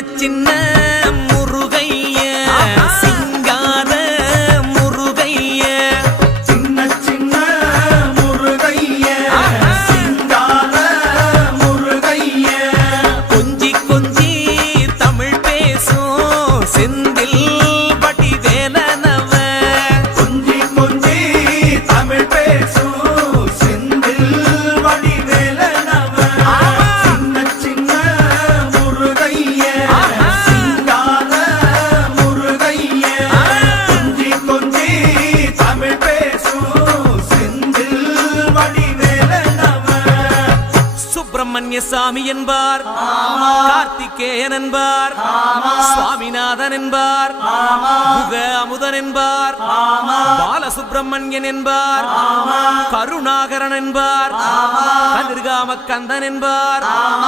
சின்ன முருகைய சிங்கார முருகைய சின்ன சின்ன முருகைய சிங்கார முருகைய கொஞ்சி கொஞ்சி தமிழ் பேசும் செந்தில் வடிவேலனவ கொஞ்சி கொஞ்சி தமிழ் பேசும் செந்தில் வடிவேலனவ சின்ன சின்ன முருகைய சிங்கார முருகைய கொஞ்சி கொஞ்சி தமிழ் பேசும் செந்தில் வடிவேலனவ சுப்பிரமணிய சாமி என்பார், கார்த்திகேயன் என்பார், சுவாமிநாதன் என்பார், முக அமுதன் என்பார், பாலசுப்பிரமணியன் என்பார், கருணாகரன் என்பார், கதிர்காம கந்தன் என்பார்.